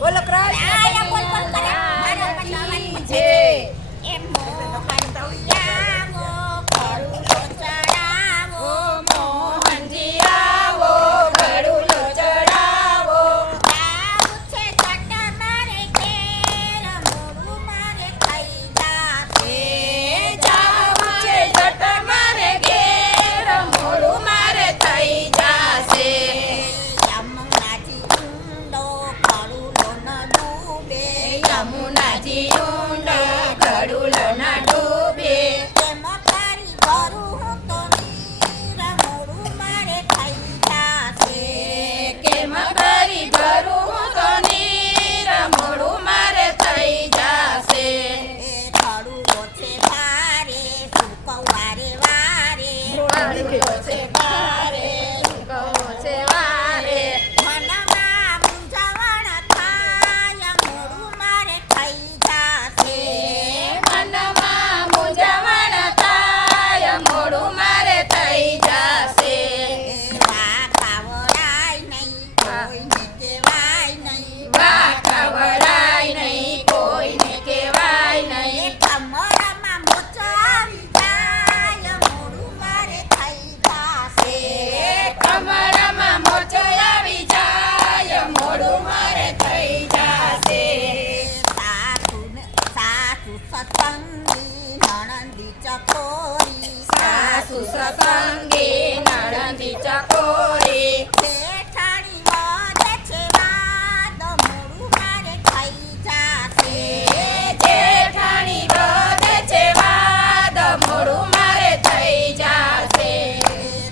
બોલો કૃષ્ણ આયા બોલ બોલ કરે મારો કનૈયા છે છે. એ મોહનજી આવો કરુલો ચડાવો મોહનજી આવો ગળુલો ચડાવો. આવું છે ચટ મારે ઘેર મોડું મારે થઈ જાશે જાવું છે જટ મારે ઘેર મોડું મારે થઈ જાશે. યમુનાજી ઊંડો કરુલો ન ડૂબે યમુનાજી ઊંડો ગળુલો ના ડૂબે. કેમ કરી ભરું હું તો નીર મોડું મારે થઈ જાશે કેમ કરી ભરું હું તો નીર મોડું મારે થઈ જાશે. એ કરુલો છે ભારે સુકવારે વારે ગળુલો છે ભારે સુકવો છે વારે. મનમાં મૂંઝવણ થાય મોડું મારે થઈ જાશે મનમાં મૂંઝવણ થાય મોડું મારે થઈ જાશે. એવા કાવરાય નહીં કોઈને કહેવાય નહીં વાહ ખવડાય નહીં કોઈને કહેવાય નહીં. કમરમાં મોચ આવી જાય મોડું મારે થઈ જાશે કમરમાં મોચ આવી જાય મોડું મારે થઈ જાશે. સાસુ સતંગી નણંદી ચકોરી સાસુ સતંગી નણંદી ચકોરી. જેઠાણી વધે છે વાદ મોડું મારે થઈ જાશે જેઠાણી બધે છે વાદ મોડું મારે થઈ જાશે.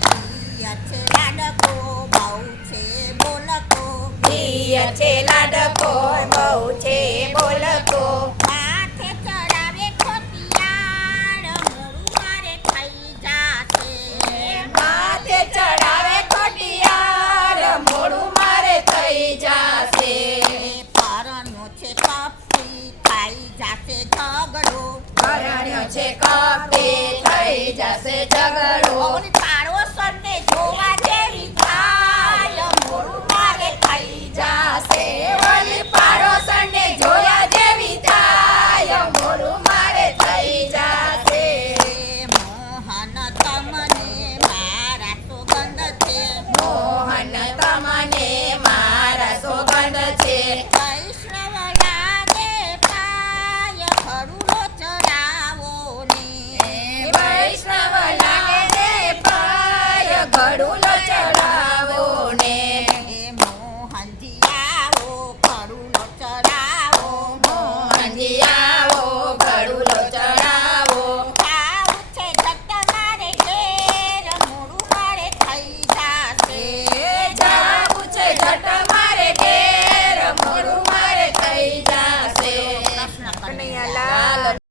પ્રિય છે લાડકો બહુ છે બોલકો પ્રિય છે લાડકો બહુ છે બોલકો. માથે ચડાવે ખોટિયાર મોડું મારે થઈ જાશે માથે ચડાવે ખોટિયાર મોડું મારે થઈ જાશે. પરણ્યો છે કપટી થઈ જાશે ઝઘડો પરણ્યો છે કપટી થઈ જશે ઝઘડો. ઓલી પાડોશરને જોવા જેવી થાય મોડું મારે થઈ જાશે ઓલી પાડોશણને જોયા જેવી થાય મોડું મારે થઈ જાશે. મોહન તમને મારા સોગંદ છે મોહન તમને મારા સોગંદ છે. જય